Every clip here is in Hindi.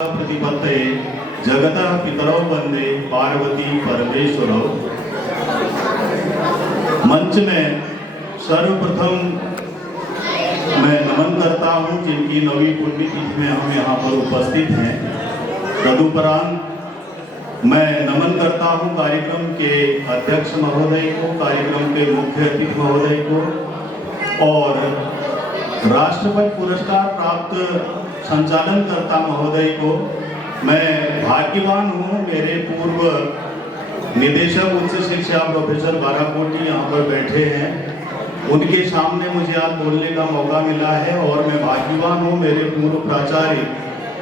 प्रतिपत्तये जगतः पितरौ वंदे पार्वती परमेश्वरौ। मंच में सर्वप्रथम मैं नमन करता हूं जिनकी नवी पुण्यतिथि में हम यहाँ पर उपस्थित हैं। तदुपरांत मैं नमन करता हूं कार्यक्रम के अध्यक्ष महोदय को, कार्यक्रम के मुख्य अतिथि महोदय को और राष्ट्रपति पुरस्कार प्राप्त संचालनकर्ता महोदय को। मैं भाग्यवान हूँ, मेरे पूर्व निदेशक उच्च शिक्षा प्रोफेसर बाराकोटी यहाँ पर बैठे हैं, उनके सामने मुझे आज बोलने का मौका मिला है। और मैं भाग्यवान हूँ, मेरे पूर्व प्राचार्य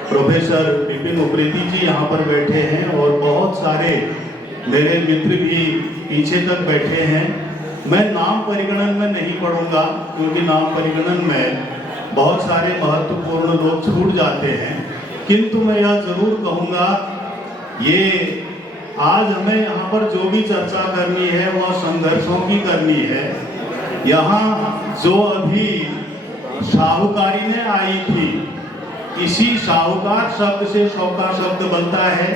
प्रोफेसर विपिन उप्रेती जी यहाँ पर बैठे हैं और बहुत सारे मेरे मित्र भी पीछे तक बैठे हैं। मैं नाम परिगणन में नहीं पढ़ूंगा क्योंकि नाम परिगणन में बहुत सारे महत्वपूर्ण लोग छूट जाते हैं, किंतु मैं यह जरूर कहूँगा, ये आज हमें यहाँ पर जो भी चर्चा करनी है वह संघर्षों की करनी है। यहाँ जो अभी साहूकारी ने आई थी, इसी साहूकार शब्द से शौका शब्द बनता है,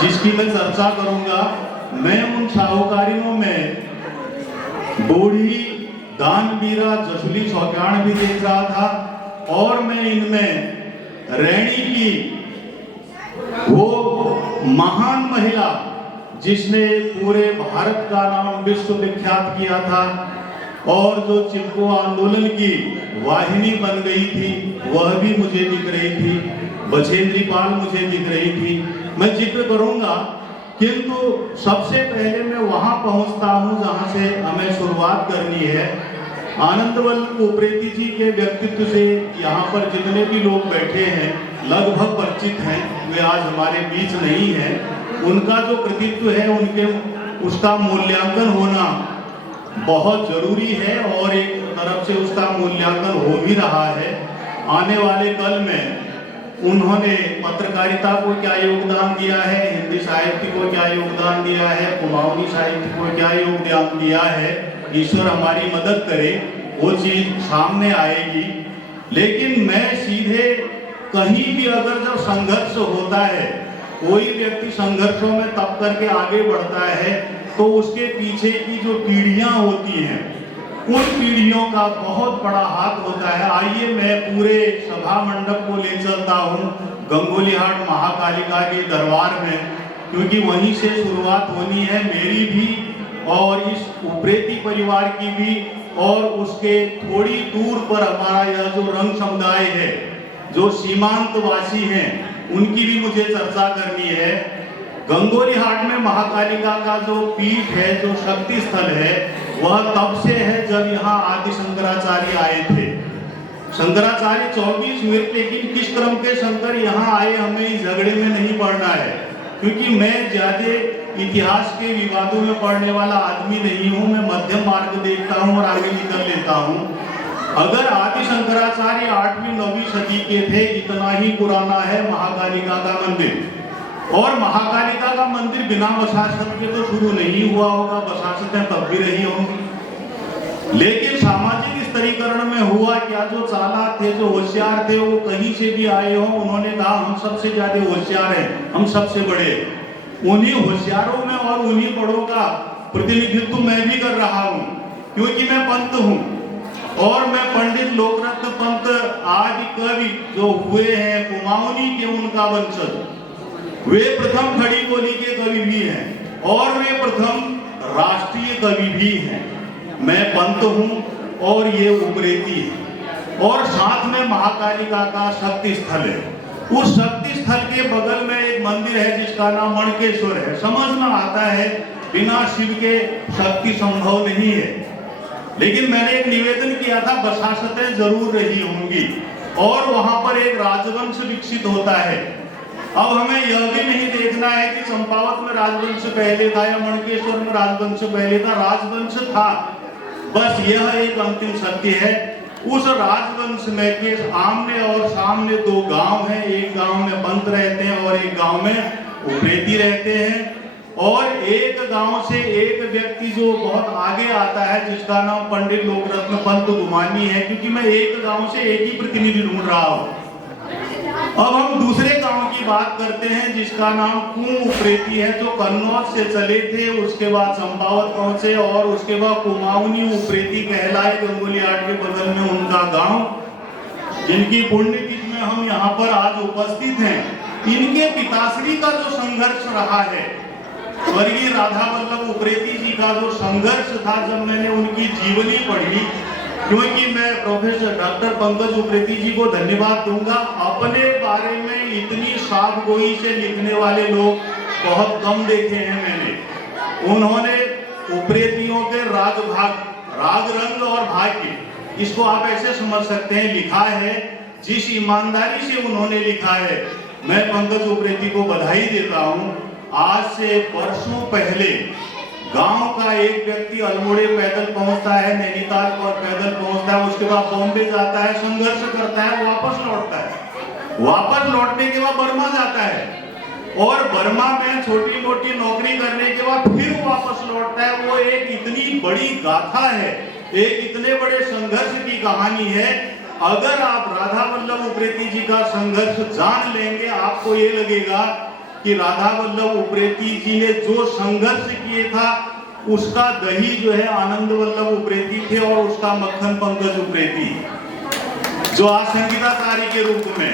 जिसकी मैं चर्चा करूँगा। मैं उन साहूकारियों में बूढ़ी दानवीरा जसुली सौक्याण भी देख रहा था और मैं इनमें रैणी की वो महान महिला जिसने पूरे भारत का नाम विश्व विख्यात किया था और जो चिपको आंदोलन की वाहिनी बन गई थी, वह भी मुझे दिख रही थी। बछेंद्री पाल मुझे दिख रही थी। मैं जिक्र करूंगा, किंतु सबसे पहले मैं वहां पहुंचता हूं जहां से हमें शुरुआत करनी है। आनंदवल्लभ उप्रेती जी के व्यक्तित्व से यहाँ पर जितने भी लोग बैठे हैं लगभग परिचित हैं, वे आज हमारे बीच नहीं हैं। उनका जो कृतित्व है, उनके उसका मूल्यांकन होना बहुत जरूरी है और एक तरफ से उसका मूल्यांकन हो भी रहा है। आने वाले कल में उन्होंने पत्रकारिता को क्या योगदान दिया है, हिंदी साहित्य को क्या योगदान दिया है, कुमाऊनी साहित्य को क्या योगदान दिया है, ईश्वर हमारी मदद करे, वो चीज सामने आएगी। लेकिन मैं सीधे कहीं भी अगर जब संघर्ष होता है, कोई व्यक्ति संघर्षों में तप करके आगे बढ़ता है, तो उसके पीछे की जो पीढ़ियां होती हैं, उन पीढ़ियों का बहुत बड़ा हाथ होता है। आइए मैं पूरे सभा मंडप को ले चलता हूँ गंगोलीहाट महाकालिका के दरबार में, क्योंकि वहीं से शुरुआत होनी है मेरी भी और इस उप्रेती परिवार की भी, और उसके थोड़ी दूर पर हमारा यह जो रंग समुदाय है, जो सीमांतवासी हैं, उनकी भी मुझे चर्चा करनी है। गंगोलीहाट में महाकालिका का जो पीठ है, जो शक्ति स्थल है, वह तब से है जब यहाँ आदि शंकराचार्य आए थे। शंकराचार्य 24 हुए, लेकिन किस क्रम के शंकर यहाँ आए हमें इस झगड़े में नहीं पड़ना है, क्योंकि मैं ज्यादा इतिहास के विवादों में पढ़ने वाला आदमी नहीं हूँ। मैं मध्यम मार्ग देखता हूँ और आगे निकल लेता हूँ। अगर आदि शंकराचार्य 8वीं 9वीं सदी के थे, इतना ही पुराना है महाकालिका का मंदिर। और महाकालिका का मंदिर बिना वसासत के तो शुरू नहीं हुआ होगा, वसासतें तब भी रही होंगी, लेकिन सामाजिक स्तरीकरण में हुआ क्या, जो चालाक थे, जो होशियार थे, वो कहीं से भी आए हो, उन्होंने कहा हम सबसे ज्यादा होशियार हैं, हम सबसे बड़े। उन्हीं होशियारों में और उन्हीं बड़ों का प्रतिनिधित्व मैं भी कर रहा हूँ, क्योंकि मैं पंत हूँ और मैं पंडित लोकरत्न पंत आदि कवि जो हुए हैं कुमाऊनी के, उनका वंशज। वे प्रथम खड़ी बोली के कवि भी हैं और वे प्रथम राष्ट्रीय कवि भी हैं। मैं पंत हूँ और ये उप्रेती है, और साथ में महाकालिका का शक्ति स्थल है। उस शक्ति स्थल के बगल में एक मंदिर है जिसका नाम मणकेश्वर है। समझ में आता है बिना शिव के शक्ति संभव नहीं है, लेकिन मैंने एक निवेदन किया था, वसासतें जरूर रही होंगी और वहां पर एक राजवंश विकसित होता है। अब हमें यह भी नहीं देखना है कि चंपावत में राजवंश पहले था या मणकेश्वर में राजवंश पहले था। राजवंश था, बस यह एक अंतिम सत्य है। उस राजवंश में के आमने और सामने दो गांव हैं, एक गांव में पंत रहते हैं और एक गांव में उप्रेती रहते हैं। और एक गांव से एक व्यक्ति जो बहुत आगे आता है, जिसका नाम पंडित लोकरत्न पंत गुमानी है, क्योंकि मैं एक गांव से एक ही प्रतिनिधि ढूंढ रहा हूँ। अब हम दूसरे गांव की बात करते हैं जिसका नाम कुं उप्रेती है, जो कन्नौज से चले थे, उसके बाद चंपावत पहुंचे और उसके बाद कुमाऊनी उप्रेती कहलाए, गंगोली हाट के बगल में उनका गांव, जिनकी पुण्यतिथि में हम यहाँ पर आज उपस्थित हैं। इनके पिताश्री का जो संघर्ष रहा है, स्वर्गीय राधा वल्लभ उप्रेती जी का जो संघर्ष था, जब मैंने उनकी जीवनी पढ़ी, क्योंकि मैं प्रोफेसर डॉक्टर पंकज उप्रेती जी को धन्यवाद दूंगा, अपने बारे में इतनी साफ गोई से लिखने वाले लोग बहुत कम देखे हैं मैंने। उन्होंने उप्रेतियों के राग भाग, राग रंग और भाग्य, इसको आप ऐसे समझ सकते हैं, लिखा है। जिस ईमानदारी से उन्होंने लिखा है, मैं पंकज उप्रेती को बधाई देता हूँ। आज से वर्षों पहले गांव का एक व्यक्ति अल्मोड़े पैदल पहुंचता है, नैनीताल पर पैदल पहुंचता है, उसके बाद बॉम्बे जाता है, संघर्ष करता है, वापस लौटता है, वापस लौटने के बाद बर्मा जाता है और बर्मा में छोटी मोटी नौकरी करने के बाद फिर वापस लौटता है। वो एक इतनी बड़ी गाथा है, एक इतने बड़े संघर्ष की कहानी है। अगर आप राधा वल्लभ उप्रेती जी का संघर्ष जान लेंगे, आपको ये लगेगा कि राधा वल्लभ उप्रेती जी ने जो संघर्ष किए था, उसका दही जो है आनंद वल्लभ उप्रेती थे और उसका मक्खन पंकज उप्रेती, जो आज संगीताचार्य के रूप में।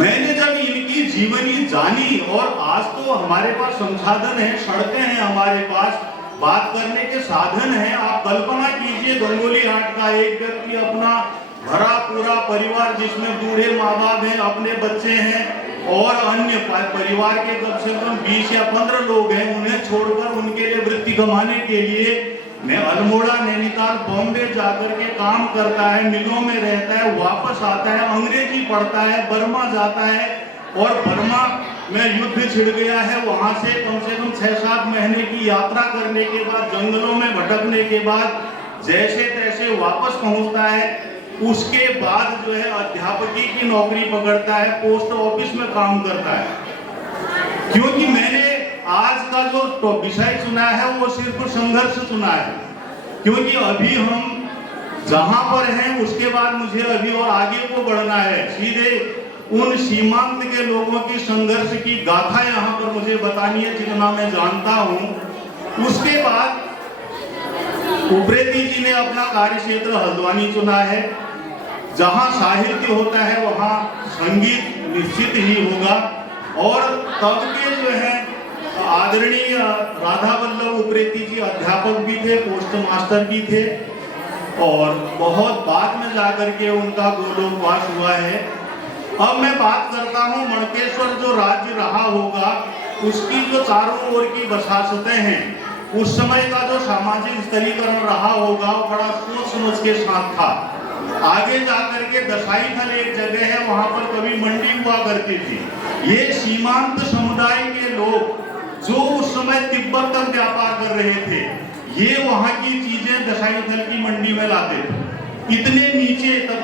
मैंने जब इनकी जीवनी जानी, और आज तो हमारे पास संसाधन है, सड़कें हैं हमारे पास, बात करने के साधन हैं। आप कल्पना कीजिए, गंगोली हाट का एक व्यक्ति अपना भरा पूरा परिवार, जिसमें बूढ़े माँ बाप हैं, अपने बच्चे हैं और अन्य परिवार के कम से कम 20 या 15 लोग हैं, उन्हें छोड़कर उनके लिए वृत्ति कमाने के लिए मैं अल्मोड़ा, नैनीताल, बॉम्बे जाकर के काम करता है, मिलों में रहता है, वापस आता है, अंग्रेजी पढ़ता है, बर्मा जाता है और बर्मा में युद्ध छिड़ गया है। वहां से कम 6-7 महीने की यात्रा करने के बाद, जंगलों में भटकने के बाद जैसे तैसे वापस पहुंचता है। उसके बाद जो है अध्यापकी की नौकरी पकड़ता है, पोस्ट ऑफिस में काम करता है। क्योंकि मैंने आज का जो विषय चुना है वो सिर्फ संघर्ष चुना है, क्योंकि अभी हम जहां पर हैं उसके बाद मुझे अभी और आगे को बढ़ना है, सीधे उन सीमांत के लोगों की संघर्ष की गाथा यहाँ पर मुझे बतानी है, जितना मैं जानता हूँ। उसके बाद उप्रेती जी ने अपना कार्य क्षेत्र हल्द्वानी चुना है। जहां साहित्य होता है वहां संगीत निश्चित ही होगा, और तब के जो है आदरणीय राधा वल्लभ उप्रेती जी अध्यापक भी थे, पोस्ट मास्टर भी थे, और बहुत बाद में जाकर के उनका गोलोकवास हुआ है। अब मैं बात करता हूँ मणकेश्वर जो राज्य रहा होगा, उसकी जो चारों ओर की बसासतें हैं, उस समय का जो सामाजिक स्थलीकरण रहा होगा वो बड़ा सोच समझ के साथ था। आगे जाकर के दसाईथल एक जगह है, वहां पर कभी मंडी हुआ करती थी। ये सीमांत समुदाय के लोग जो उस समय तिब्बत तक व्यापार कर रहे थे, ये वहां की चीजें दसाईथल की मंडी में लाते थे। इतने नीचे तक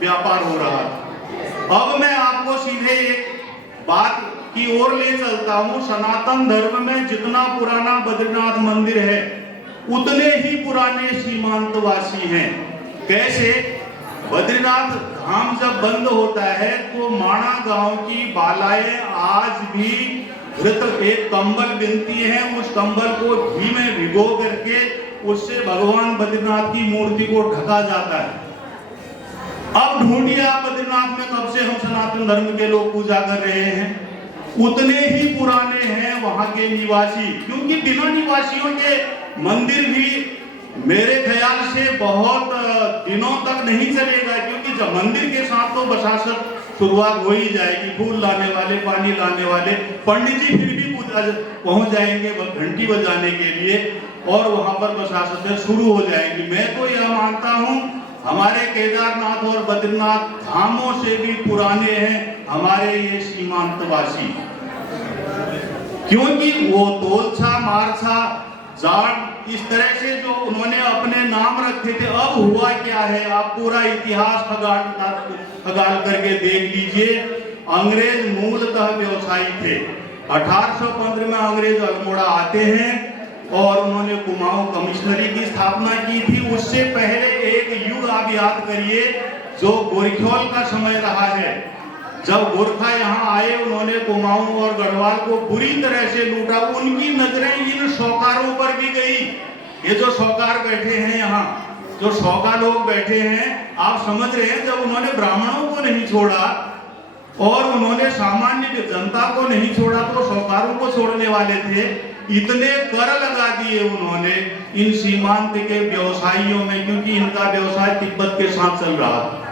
व्यापार हो रहा था। अब मैं आपको सीधे एक बात की ओर ले चलता हूँ। सनातन धर्म में जितना पुराना बद्रीनाथ मंदिर है, उतने ही पुराने सीमांतवासी हैं। कैसे? बद्रीनाथ धाम जब बंद होता है तो माणा गांव की बालाएं आज भी घृत एक कंबल बिनती हैं, उस कंबल को घी में भिगो करके उससे भगवान बद्रीनाथ की मूर्ति को ढका जाता है। अब ढूंढिए आप बद्रीनाथ में कब से हम सनातन धर्म के लोग पूजा कर रहे हैं। उतने ही पुराने हैं वहां के निवासी, क्योंकि बिना निवासियों के मंदिर भी मेरे ख्याल से बहुत दिनों तक नहीं चलेगा, क्योंकि जब मंदिर के साथ तो बसासत शुरुआत हो ही जाएगी। फूल लाने वाले, पानी लाने वाले पंडित जी फिर भी पहुंच जाएंगे घंटी बजाने के लिए, और वहां पर बसासतें शुरू हो जाएंगी। मैं तो यह मानता हूं हमारे केदारनाथ और बद्रीनाथ धामों से भी पुराने हैं हमारे ये सीमांतवासी, क्योंकि वो तोलछा, मारछा, जाट, इस तरह से जो उन्होंने अपने नाम रखे थे। अब हुआ क्या है, आप पूरा इतिहास खगाल करके देख लीजिए। अंग्रेज मूलतः व्यवसायी थे। 1815 में अंग्रेज अल्मोड़ा आते हैं और उन्होंने कुमाऊं कमिश्नरी की स्थापना की थी। उससे पहले एक युग आप याद करिए जो गोरखोल का समय रहा है, जब गोरखा यहाँ आए उन्होंने कुमाऊं और गढ़वाल को बुरी तरह से लूटा। उनकी नजरें इन शौकारों पर भी गई। ये जो शौकार बैठे हैं यहाँ, जो शौका लोग बैठे हैं, आप समझ रहे हैं, जब उन्होंने ब्राह्मणों को नहीं छोड़ा और उन्होंने सामान्य जनता को नहीं छोड़ा तो शौकारों को छोड़ने वाले थे। इतने कर लगा दिए उन्होंने इन सीमांत के व्यवसायियों में, क्योंकि इनका व्यवसाय तिब्बत के साथ चल रहा था।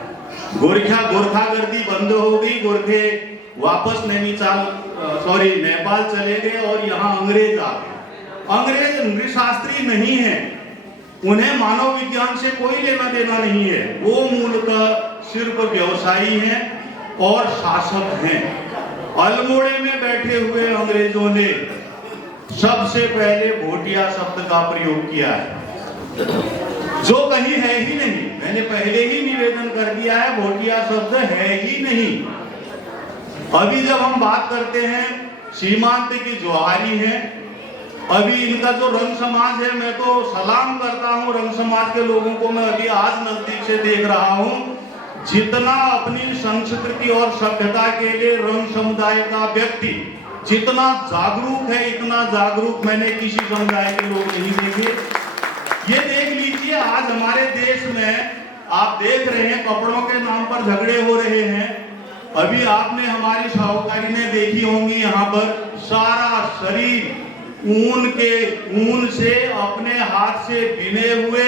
गोरखागर्दी बंद हो गई, गोरखे वापस नेपाल चले गए और यहाँ अंग्रेज आ गए। अंग्रेज नृशास्त्री नहीं है, उन्हें मानव विज्ञान से कोई लेना देना नहीं है। वो मूलतः सिर्फ व्यवसायी हैं और शासक हैं। अल्मोड़े में बैठे हुए अंग्रेजों ने सबसे पहले भोटिया शब्द का प्रयोग किया है, जो कहीं है ही नहीं। मैंने पहले ही निवेदन कर दिया है, भोटिया शब्द है ही नहीं। अभी जब हम बात करते हैं सीमांत की जोहारी है, अभी इनका जो रंग समाज है, मैं तो सलाम करता हूँ रंग समाज के लोगों को। मैं अभी आज नजदीक से देख रहा हूँ, जितना अपनी संस्कृति और सभ्यता के लिए रंग समुदाय का व्यक्ति जितना जागरूक है, इतना जागरूक मैंने किसी समुदाय के लोग नहीं देखे। ये देख लीजिए, आज हमारे देश में आप देख रहे हैं कपड़ों के नाम पर झगड़े हो रहे हैं। अभी आपने हमारी साहूकारी में देखी होंगी, यहाँ पर सारा शरीर ऊन से अपने हाथ से बिने हुए,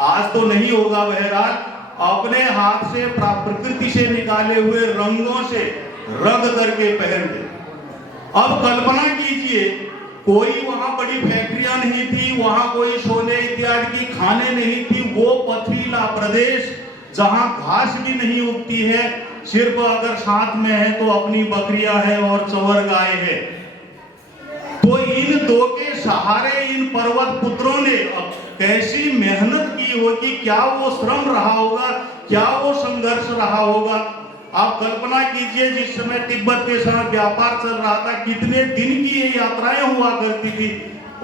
आज तो नहीं होगा बहरहाल, अपने हाथ से प्रकृति से निकाले हुए रंगों से रंग करके पहनते। अब कल्पना कीजिए, कोई वहां बड़ी फैक्ट्रियां नहीं थी, वहां कोई सोने इत्यादि की खाने नहीं थी। वो पथरीला प्रदेश जहां घास भी नहीं उगती है, सिर्फ अगर साथ में है तो अपनी बकरियां है और चवर गाय है। तो इन दो के सहारे इन पर्वत पुत्रों ने कैसी मेहनत की होगी, क्या वो श्रम रहा होगा, क्या वो संघर्ष रहा होगा। आप कल्पना कीजिए, जिस समय तिब्बत के साथ व्यापार चल रहा था, कितने दिन की ये यात्राएं हुआ करती थी।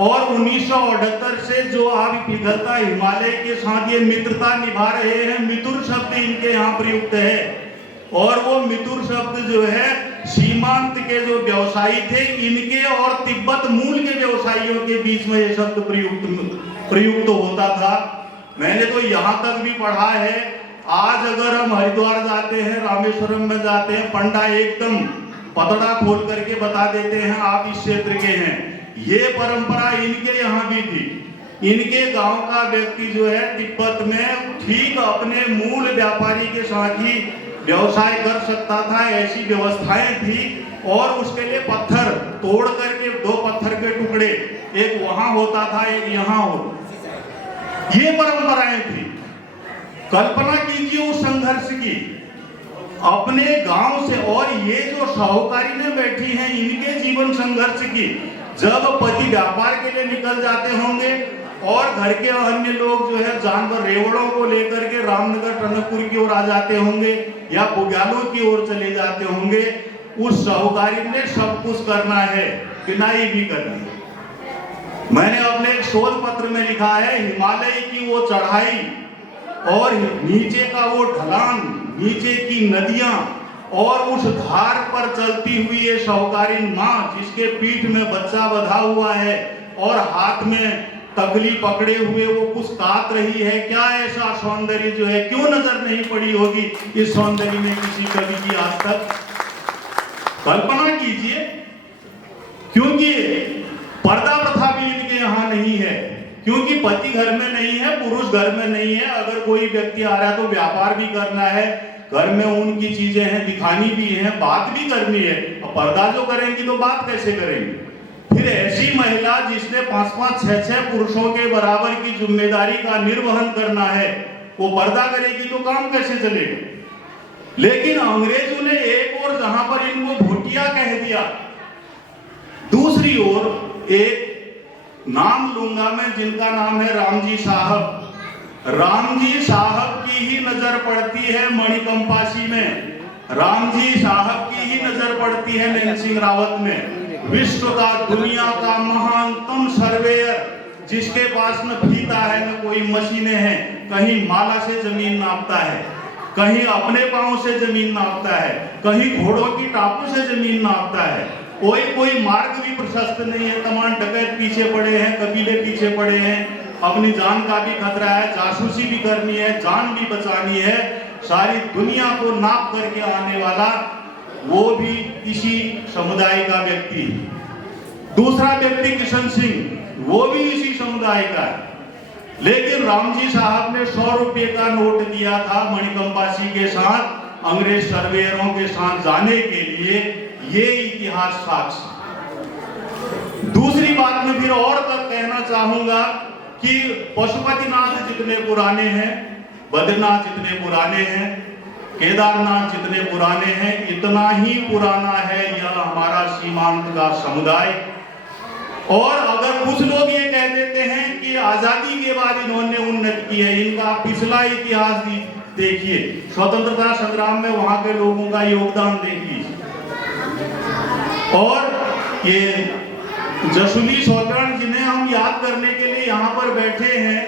और 1978 से जो आप पिघलता हिमालय के साथ ये मित्रता निभा रहे हैं, मितुर शब्द इनके यहाँ प्रयुक्त है। और वो मितुर शब्द जो है सीमांत के जो व्यवसायी थे, इनके और तिब्बत मूल के व्यवसायियों के बीच में ये शब्द प्रयुक्त होता था। मैंने तो यहाँ तक भी पढ़ा है, आज अगर हम हरिद्वार जाते हैं, रामेश्वरम में जाते हैं, पंडा एकदम पतड़ा खोल करके बता देते हैं आप इस क्षेत्र के हैं। ये परंपरा इनके यहाँ भी थी। इनके गांव का व्यक्ति जो है तिब्बत में ठीक अपने मूल व्यापारी के साथ ही व्यवसाय कर सकता था, ऐसी व्यवस्थाएं थी। और उसके लिए पत्थर तोड़ करके 2 पत्थर के टुकड़े, एक वहां होता था, एक यहाँ होता। ये परंपराएं थी। कल्पना कीजिए उस संघर्ष की, अपने गांव से। और ये जो साहूकारी में बैठी हैं, इनके जीवन संघर्ष की। जब पति व्यापार के लिए निकल जाते होंगे और घर के अन्य लोग जो है जानवर रेवड़ों को लेकर के रामनगर टनकपुर की ओर आ जाते होंगे या बुग्यालों की ओर चले जाते होंगे, उस साहूकारी ने सब कुछ करना है, किनाई भी करनी है। मैंने अपने एक शोध पत्र में लिखा है, हिमालय की वो चढ़ाई और नीचे का वो ढलान, नीचे की नदियां और उस धार पर चलती हुई ये साहूकारीन माँ, जिसके पीठ में बच्चा बंधा हुआ है और हाथ में तगली पकड़े हुए वो कुछ काट रही है। क्या ऐसा सौंदर्य जो है, क्यों नजर नहीं पड़ी होगी इस सौंदर्य में किसी कवि की आज तक। कल्पना कीजिए, क्योंकि पर्दा प्रथा भी इनके यहाँ नहीं है, क्योंकि पति घर में नहीं है, पुरुष घर में नहीं है। अगर कोई व्यक्ति आ रहा है तो व्यापार भी करना है, घर में उनकी चीजें हैं, दिखानी भी है, बात भी करनी है। अब पर्दा जो करेंगी तो बात कैसे करेंगी। फिर ऐसी महिला जिसने 5-5, 6-6 पुरुषों के बराबर की जिम्मेदारी का निर्वहन करना है, वो पर्दा करेगी तो काम कैसे चलेगा। लेकिन अंग्रेजों ने एक और जहां पर इनको भोटिया कह दिया, दूसरी ओर एक नाम लूंगा मैं, जिनका नाम है रामजी साहब। रामजी साहब की ही नजर पड़ती है मणिकंपासी में, रामजी साहब की ही नजर पड़ती है नैन सिंह रावत में। विश्व का, दुनिया का महानतम सर्वेयर, जिसके पास न फीता है न कोई मशीनें हैं, कहीं माला से जमीन नापता है। कहीं अपने पांव से जमीन नापता है, कहीं घोड़ों की टापों से जमीन नापता है। कोई मार्ग भी प्रशस्त नहीं है, तमाम डकैत पीछे पड़े हैं, कबीले पीछे पड़े हैं, अपनी जान का भी खतरा है, जासूसी भी करनी है, जान भी बचानी है। सारी दुनिया को नाप करके आने वाला वो भी इसी समुदाय का व्यक्ति। दूसरा व्यक्ति किशन सिंह, वो भी इसी समुदाय का है। लेकिन रामजी साहब ने 100 रुपए का नोट दिया था मणिकंपासी के साथ, अंग्रेज सर्वेयरों के साथ जाने के लिए। ये इतिहास साक्ष्य। दूसरी बात मैं फिर और तक कहना चाहूंगा कि पशुपतिनाथ जितने पुराने हैं, बद्रीनाथ जितने पुराने हैं, केदारनाथ जितने पुराने हैं, इतना ही पुराना है यह हमारा सीमांत का समुदाय। और अगर कुछ लोग ये कह देते हैं कि आजादी के बाद इन्होंने उन्नति की है, इनका पिछला इतिहास देखिए, स्वतंत्रता संग्राम में वहां के लोगों का योगदान देख लीजिए। और ये जसुली सौतरण जिन्हें हम याद करने के लिए यहाँ पर बैठे हैं,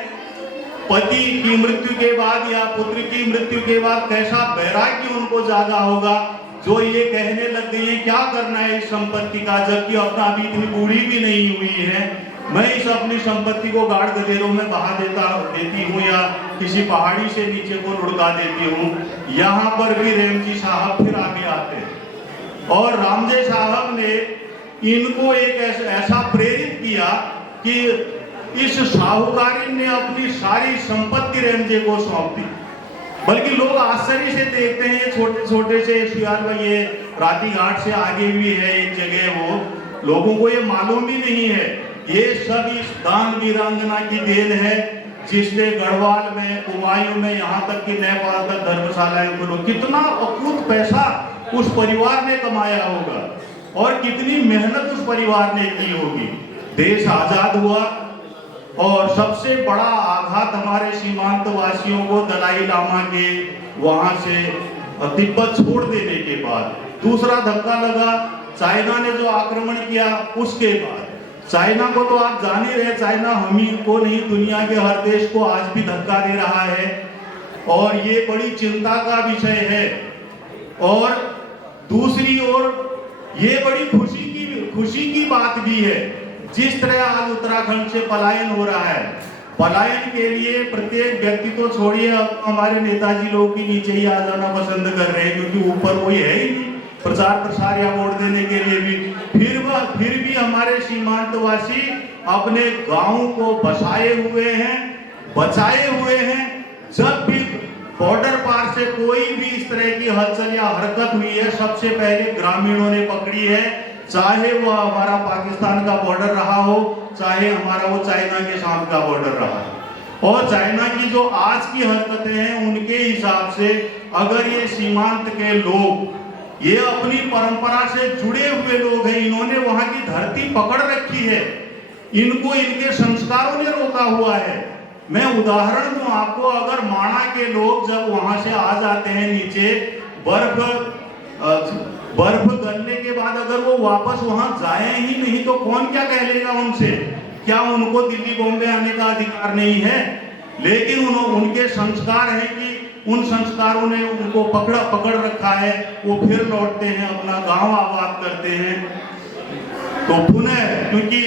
पति की मृत्यु के बाद या पुत्र की मृत्यु के बाद कैसा वैराग्य उनको जागा होगा, जो ये कहने लग गई है क्या करना है इस संपत्ति का, जबकि अपना अभी इतनी बूढ़ी भी नहीं हुई है, मैं इस अपनी संपत्ति को गाड़ गधेरों में बहा देती हूँ या किसी पहाड़ी से नीचे को लुढ़का देती हूँ। यहाँ पर भी रेमजी साहब फिर आगे आते हैं और रामजे साहब ने इनको एक ऐसा प्रेरित किया कि इस साहूकारी ने अपनी सारी संपत्ति रेमजे को सौंप दी। बल्कि लोग आश्चर्य से देखते हैं, ये छोटे छोटे से ये राती घाट से आगे भी है एक जगह, वो लोगों को ये मालूम भी नहीं है। ये सब इस दान वीरांगना की देन है, जिसने गढ़वाल में, कुमायूं में, यहाँ तक कि नेपाल तक धर्मशालाएं खुलो। कितना अकूत पैसा उस परिवार ने कमाया होगा और कितनी मेहनत उस परिवार ने की होगी। देश आजाद हुआ और सबसे बड़ा आघात हमारे सीमांत वासियों को दलाई लामा के वहां से तिब्बत छोड़ देने के बाद दूसरा धक्का लगा, चाइना ने जो आक्रमण किया उसके बाद। चाइना को तो आप जान ही रहे, चाइना हम ही को नहीं दुनिया के हर देश को आज भी धक्का दे रहा है और ये बड़ी चिंता का विषय है। और दूसरी ओर ये बड़ी खुशी की बात भी है, जिस तरह आज उत्तराखंड से पलायन हो रहा है। पलायन के लिए प्रत्येक व्यक्ति तो छोड़िए, हमारे नेताजी लोग भी नीचे ही आ जाना पसंद कर रहे हैं, क्योंकि ऊपर कोई है ही नहीं प्रचार प्रसार या वोट देने के लिए भी। फिर भी हमारे सीमांतवासी अपने गांव को बसाए हुए हैं, बचाए हुए हैं। जब भी बॉर्डर पार से कोई भी इस तरह की हलचल या हरकत हुई है, सबसे पहले ग्रामीणों ने पकड़ी है, चाहे वो हमारा पाकिस्तान का बॉर्डर रहा हो, चाहे हमारा वो चाइना के साथ का बॉर्डर रहा है। और चाइना की जो आज की हरकतें हैं, उनके हिसाब से अगर ये सीमांत के लोग, ये अपनी परंपरा से जुड़े हुए लोग हैं, इन्होंने वहां की धरती पकड़ रखी है, इनको इनके संस्कारों ने रोका हुआ है। मैं उदाहरण दूं आपको, अगर माणा के लोग जब वहां से आ जाते हैं नीचे, बर्फ गलने के बाद अगर वो वापस वहां जाए ही नहीं तो कौन क्या कह लेगा उनसे? क्या उनको दिल्ली बॉम्बे आने का अधिकार नहीं है? लेकिन उनके संस्कार हैं कि उन संस्कारों ने उनको पकड़ रखा है, वो फिर लौटते हैं, अपना गांव आबाद करते हैं। तो पुनः, क्योंकि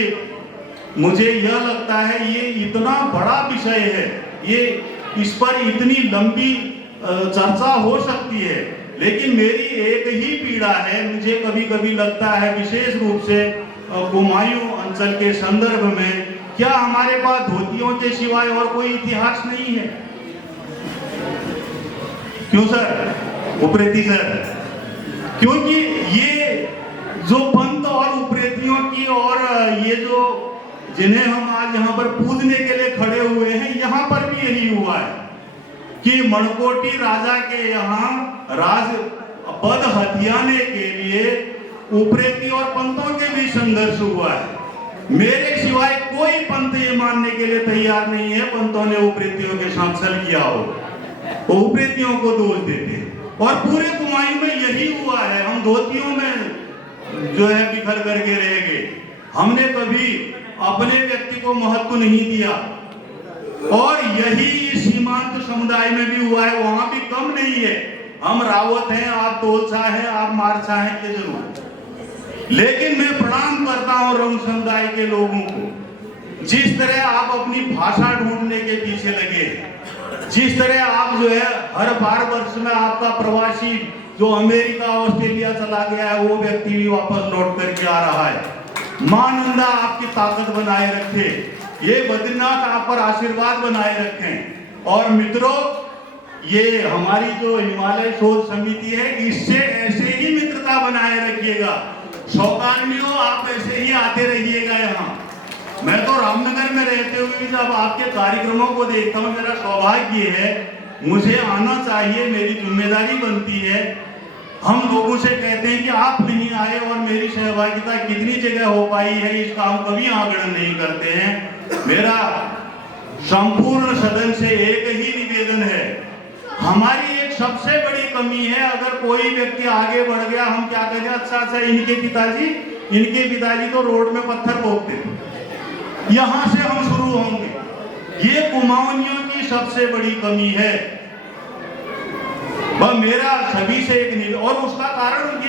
मुझे यह लगता है ये इतना बड़ा विषय है, ये इस पर इतनी लंबी चर्चा हो सकती है, लेकिन मेरी एक ही पीड़ा है। मुझे कभी कभी लगता है, विशेष रूप से कुमायूं अंचल के संदर्भ में, क्या हमारे पास धोतियों के सिवाय और कोई इतिहास नहीं है? क्यों सर, उप्रेती सर? क्योंकि ये जो पंत और उप्रेतियों की और ये जो जिन्हें हम आज यहाँ पर पूजने के लिए खड़े हुए हैं, यहाँ पर भी यही हुआ है कि मणकोटी राजा के यहाँ राज पद हथियाने के लिए उप्रेती और पंतों के भी संघर्ष हुआ है। मेरे सिवाय कोई पंत ये मानने के लिए तैयार नहीं है पंतों ने उप्रेतियों के साथ छल किया हो, वो उप्रेतियों को दोष देते। और पूरे कुमायूं में यही हुआ है। हम धोतियों में जो है बिखर करके रह गए, हमने कभी अपने व्यक्ति को महत्व नहीं दिया। और यही सीमांत समुदाय में भी हुआ है, वहां भी कम नहीं है। हम रावत हैं, आप तोलसा हैं, आप मारसा हैं, ये जरूर, लेकिन मैं प्रणाम करता हूं रंग समुदाय के लोगों को। जिस तरह आप अपनी भाषा ढूंढने के पीछे लगे, जिस तरह आप जो है हर 12 वर्ष में आपका प्रवासी जो अमेरिका ऑस्ट्रेलिया चला गया है वो व्यक्ति भी वापस लौट करके आ रहा है। मां नंदा आपकी ताकत बनाए रखे, ये बद्रीनाथ आप पर आशीर्वाद बनाए रखें। और मित्रों, ये हमारी जो हिमालय शोध समिति है, इससे ऐसे ही मित्रता बनाए रखिएगा। सौकार्मियों, आप ऐसे ही आते रहिएगा यहाँ। मैं तो रामनगर में रहते हुए जब आपके कार्यक्रमों को देखता हूँ, मेरा सौभाग्य है, मुझे आना चाहिए, मेरी जिम्मेदारी बनती है। हम लोगों से कहते हैं कि आप नहीं आए और मेरी सहभागिता कितनी जगह हो पाई है, इसका हम कभी आकलन नहीं करते हैं। मेरा संपूर्ण सदन से एक ही निवेदन है, हमारी एक सबसे बड़ी कमी है, अगर कोई व्यक्ति आगे बढ़ गया, हम क्या कहते हैं, अच्छा इनके पिताजी तो रोड में पत्थर ठोकते थे, यहां से हम शुरू होंगे। ये कुमाऊनियों की सबसे बड़ी कमी है। वह मेरा सभी से एक निवेदन, और उसका कारण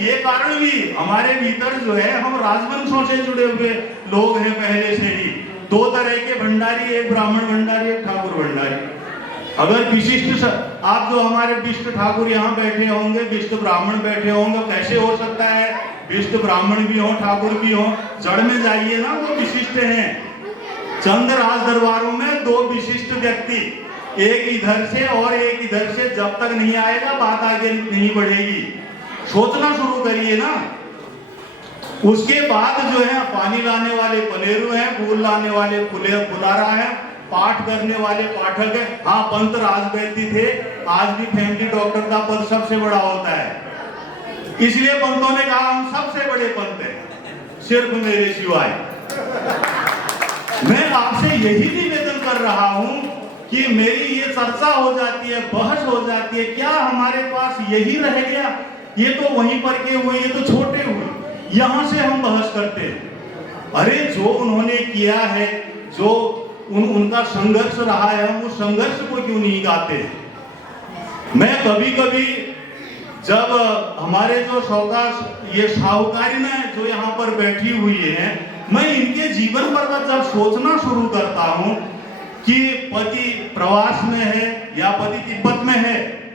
ये कारण भी हमारे भीतर जो है, हम राजवंशों से जुड़े हुए लोग हैं पहले से ही। 2 तरह के भंडारी, एक ब्राह्मण भंडारी, एक ठाकुर भंडारी। अगर विशिष्ट आप जो हमारे विशिष्ट ठाकुर यहाँ बैठे होंगे, विशिष्ट ब्राह्मण बैठे होंगे, कैसे हो सकता है विशिष्ट ब्राह्मण भी हो ठाकुर भी हो? जड़ में जाइए ना, वो विशिष्ट हैं। चंद राज दरबारों में 2 विशिष्ट व्यक्ति, एक इधर से और एक इधर से, जब तक नहीं आएगा बात आगे नहीं बढ़ेगी। सोचना शुरू करिए ना। उसके बाद जो है, पानी लाने वाले पलेरू हैं, फूल लाने वाले फुलारा है, पाठ करने वाले पाठक है। हाँ, पंत राजवैद्य थे, आज भी फैमिली डॉक्टर का पद सबसे बड़ा होता है, इसलिए पंतों ने कहा हम सबसे बड़े पंत हैं, सिर्फ मेरे सिवाय। मैं आपसे यही निवेदन कर रहा हूं कि मेरी ये चर्चा हो जाती है, बहस हो जाती है, क्या हमारे पास यही रह गया? ये तो वहीं पर के हुए, ये तो छोटे हुए, यहां से हम बहस करते हैं। अरे जो उन्होंने किया है, जो उनका संघर्ष रहा है, हम उस संघर्ष को क्यों नहीं गाते? मैं कभी कभी जब हमारे जो ये साहूकारियां जो यहाँ पर बैठी हुई है, मैं इनके जीवन पर जब सोचना शुरू करता हूँ कि पति प्रवास में है या पति तिब्बत में है,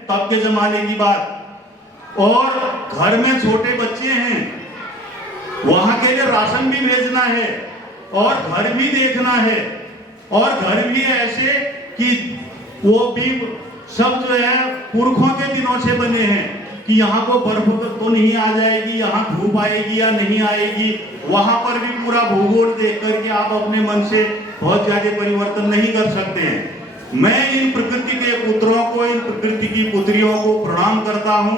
तब के जमाने की बात, और घर में छोटे बच्चे हैं, वहां के लिए राशन भी भेजना है और घर भी देखना है, और घर भी ऐसे कि वो भी सब जो है पुरखों के दिनों से बने हैं कि यहाँ को बर्फ तो नहीं आ जाएगी, यहाँ धूप आएगी या नहीं आएगी। वहां पर भी पूरा भूगोल देख करके आप अपने मन से बहुत ज्यादा परिवर्तन नहीं कर सकते हैं। मैं इन प्रकृति के पुत्रों को, इन प्रकृति की पुत्रियों को प्रणाम करता हूँ।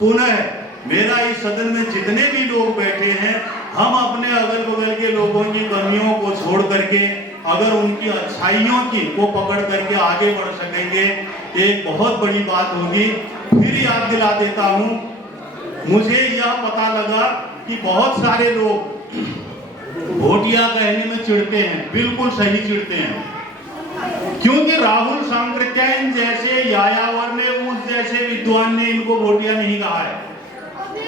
पुनः मेरा इस सदन में जितने भी लोग बैठे हैं, हम अपने अगल बगल के लोगों की कमियों को छोड़ करके अगर उनकी अच्छाइयों की को पकड़ करके आगे बढ़ सकेंगे, एक बहुत बड़ी बात होगी। फिर याद दिला देता हूं, मुझे यह पता लगा कि बहुत सारे लोग भोटिया कहने में चिढ़ते हैं, बिल्कुल सही चिढ़ते हैं, क्योंकि राहुल सांकृत्यायन जैसे, यायावर ने उस जैसे विद्वान ने इनको भोटिया नहीं कहा है।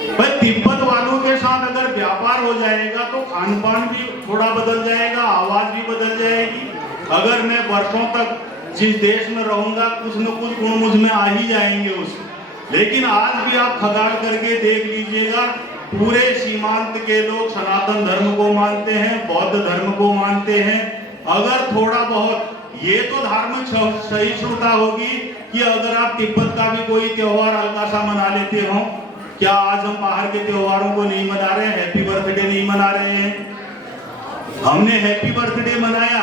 पर तिब्बत वालों के साथ अगर व्यापार हो जाएगा तो खान पान भी थोड़ा बदल जाएगा, आवाज भी बदल जाएगी। अगर मैं वर्षों तक जिस देश में रहूंगा, कुछ न कुछ गुण मुझ में आ ही जाएंगे उससे। लेकिन आज भी आप खगाड़ करके देख लीजिएगा, पूरे सीमांत के लोग सनातन धर्म को मानते हैं, बौद्ध धर्म को मानते हैं। अगर थोड़ा बहुत ये तो धार्मिक सहिष्णुता होगी कि अगर आप तिब्बत का भी कोई त्योहार हल्का सा मना लेते हो। क्या आज हम बाहर के त्योहारों को नहीं मना रहे हैं? हैप्पी बर्थडे नहीं मना रहे हैं? हमने हैप्पी बर्थडे मनाया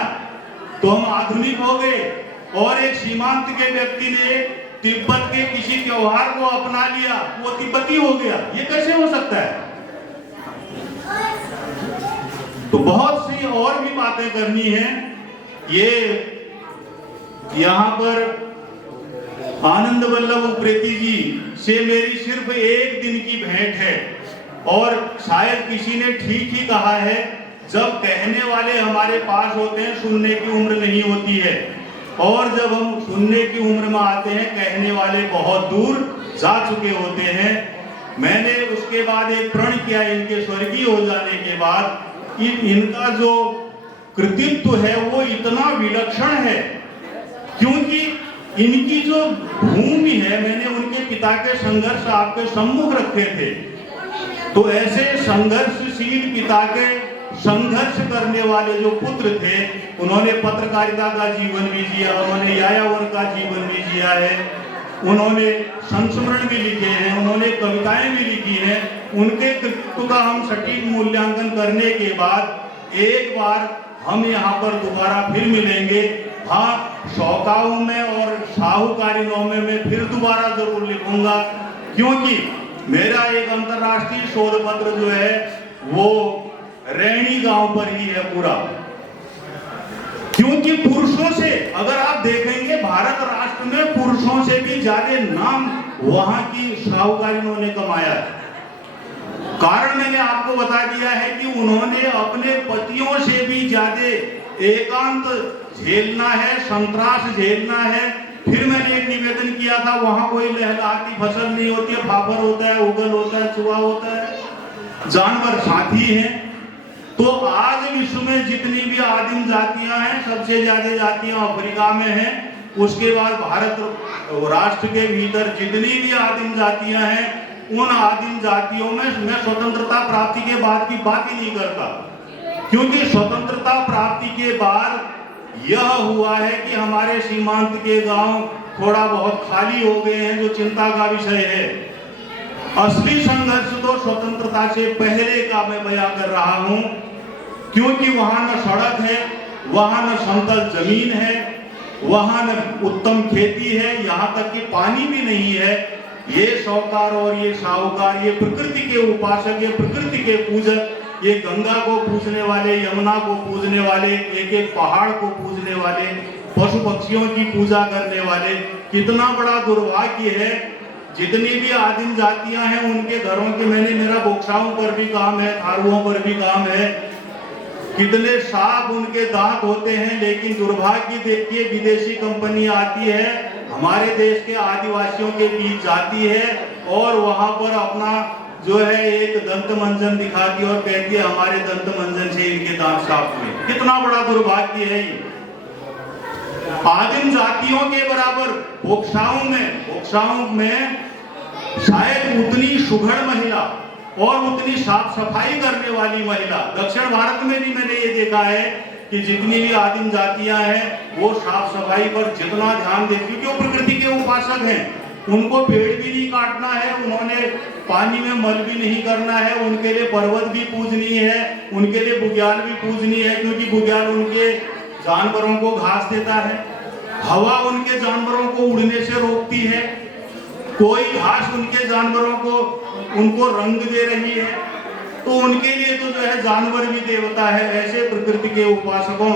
तो हम आधुनिक हो गए, और एक सीमांत के व्यक्ति ने तिब्बत के किसी त्योहार को अपना लिया, वो तिब्बती हो गया। ये कैसे हो सकता है? तो बहुत सी और भी बातें करनी है। ये यहाँ पर आनंद वल्लभ उप्रेती जी से मेरी सिर्फ एक दिन की भेंट है, और शायद किसी ने ठीक ही कहा है, जब कहने वाले हमारे पास होते हैं, सुनने की उम्र नहीं होती है, और जब हम सुनने की उम्र में आते हैं, कहने वाले बहुत दूर जा चुके होते हैं। मैंने उसके बाद एक प्रण किया इनके स्वर्गीय हो जाने के बाद कि इनका जो कृतित्व है वो इतना विलक्षण है, क्योंकि इनकी जो भूमि है, मैंने उनके पिता के संघर्ष आपके सम्मुख रखे थे। तो ऐसे संघर्षशील पिता के संघर्ष करने वाले जो पुत्र थे, उन्होंने पत्रकारिता का जीवन भी जिया, उन्होंने यायावर का जीवन भी जिया है, उन्होंने संस्मरण भी लिखे हैं, उन्होंने कविताएं भी लिखी हैं। उनके कृतित्व का हम सटीक मूल्यांकन करने के बाद एक बार हम यहाँ पर दोबारा फिर मिलेंगे। हाँ, शौकाऊ में और साहूकारी नामे में फिर दोबारा जरूर लिखूंगा, क्योंकि मेरा एक अंतर्राष्ट्रीय शोध पत्र जो है वो रैणी गांव पर ही है पूरा। क्योंकि पुरुषों से अगर आप देखेंगे, भारत राष्ट्र में पुरुषों से भी ज्यादा नाम वहां की साहूकारियों ने कमाया है। कारण मैंने आपको बता दिया है कि उन्होंने अपने पतियों से भी ज्यादा एकांत झेलना है, संतरास झेलना है। फिर मैंने एक निवेदन किया था, वहां कोई लहलहाती फसल नहीं होती है, फाफर होता है, उगल होता है, चूहा होता है, जानवर साथी हैं। तो आज विश्व में जितनी भी आदिम जातियां हैं, सबसे ज्यादा जातियां अफ्रीका में हैं। उसके बाद भारत राष्ट्र के भीतर जितनी भी आदिम जातियां हैं, उन आदिम जातियों में मैं स्वतंत्रता प्राप्ति के बाद की बात ही नहीं करता, क्योंकि स्वतंत्रता प्राप्ति के बाद यह हुआ है कि हमारे सीमांत के गांव थोड़ा बहुत खाली हो गए हैं, जो चिंता का विषय है। असली संघर्ष तो स्वतंत्रता से पहले का मैं बयां कर रहा हूं, क्योंकि वहां न सड़क है, वहां न समतल जमीन है, वहां न उत्तम खेती है, यहाँ तक कि पानी भी नहीं है। ये साहूकार और ये साहूकार, ये प्रकृति के उपासक, ये प्रकृति के पूजक, ये गंगा को पूजने वाले, यमुना को पूजने वाले, एक एक पहाड़ को पूजने वाले, पशु पक्षियों की पूजा करने वाले, कितना बड़ा दुर्भाग्य है। जितनी भी आदिम जातियां हैं उनके घरों के, मेरा बोक्साओं पर भी काम है, थारुओं पर भी काम है, कितने साफ उनके दांत होते हैं, लेकिन दुर्भाग्य देखिए, विदेशी कंपनी आती है, हमारे देश के आदिवासियों के बीच जाती है और वहां पर अपना जो है एक दंत मंजन दिखाती है और कहती है हमारे दंत मंजन से इनके दांत साफ हुए। कितना बड़ा दुर्भाग्य है ये। आदिम जातियों के बराबर बोक्साओं में शायद उतनी सुघड़ महिला और उतनी साफ सफाई करने वाली महिला, दक्षिण भारत में भी मैंने ये देखा है कि जितनी भी आदिम जातियां हैं वो साफ सफाई पर जितना ध्यान देती, क्योंकि वो प्रकृति के उपासक हैं। उनको पेड़ भी नहीं काटना है, उन्होंने पानी में मल भी नहीं करना है, उनके लिए पर्वत भी पूजनी है, उनके लिए बुग्याल भी पूजनी है, क्योंकि बुग्याल उनके जानवरों को घास देता है, हवा उनके जानवरों को उड़ने से रोकती है, कोई घास उनके जानवरों को उनको रंग दे रही है, तो उनके लिए तो जो है जानवर भी देवता है। ऐसे प्रकृति के उपासकों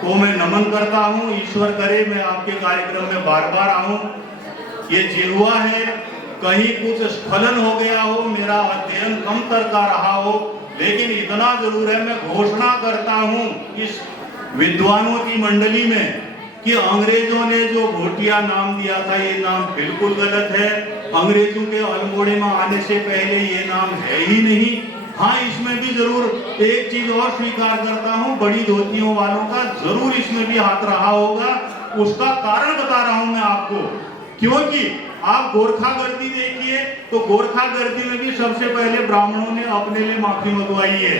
को मैं नमन करता हूँ। ईश्वर करे मैं आपके कार्यक्रम में बार बार आऊं। ये जिह्वा है, कहीं कुछ स्खलन हो गया हो, मेरा अध्ययन कम तर का रहा हो, लेकिन इतना जरूर है, मैं घोषणा करता हूँ इस विद्वानों की मंडली में कि अंग्रेजों ने जो भोटिया नाम दिया था, ये नाम बिल्कुल गलत है। अंग्रेजों के अल्मोड़े में आने से पहले ये नाम है ही नहीं। हाँ, इसमें भी जरूर एक चीज और स्वीकार करता हूँ, बड़ी धोतियों वालों का जरूर इसमें भी हाथ रहा होगा। उसका कारण बता रहा हूं मैं आपको, क्योंकि आप गोरखागर्दी देखिए, तो गोरखागर्दी में भी सबसे पहले ब्राह्मणों ने अपने लिए माफी मंगवाई है,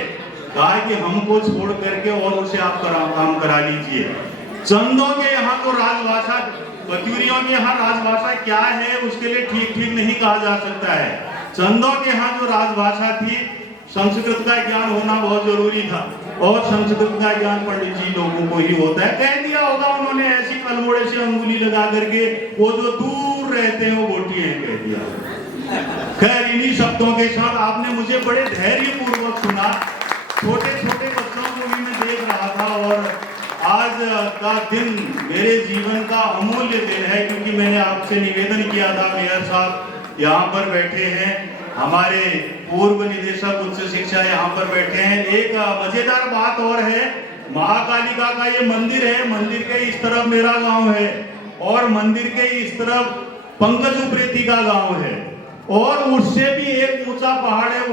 कहा कि हमको छोड़ करके और उसे आप काम करा लीजिए। चंदों के यहाँ तो राजभाषा, बतूरियों के यहाँ राजभाषा क्या है उसके लिए ठीक नहीं कहा जा सकता है। चंदों के यहाँ जो राजभाषा थी, संस्कृत का ज्ञान होना बहुत जरूरी था, और संस्कृत का ज्ञान पंडित जी लोगों को ही होता है। कह दिया होगा उन्होंने ऐसी कलमोड़े से अंगुली लगा करके, वो जो दूर रहते हैं वो बोटी हैं, कह दिया। खैर, इन्हीं शब्दों के साथ आपने मुझे बड़े धैर्य पूर्वक सुना। छोटे छोटे बच्चों को भी मैं देख रहा था, और आज का दिन मेरे जीवन का अमूल्य दिन है, क्योंकि मैंने आपसे निवेदन किया था, मेयर साहब यहाँ पर बैठे हैं, हमारे पूर्व निदेशक उच्च शिक्षा यहाँ पर बैठे हैं। एक मजेदार बात और है, महाकालिका का ये मंदिर है, मंदिर के इस तरफ मेरा गांव है और मंदिर के इस तरफ पंकज उप्रेती का गांव है और उससे भी एक ऊंचा पहाड़ है।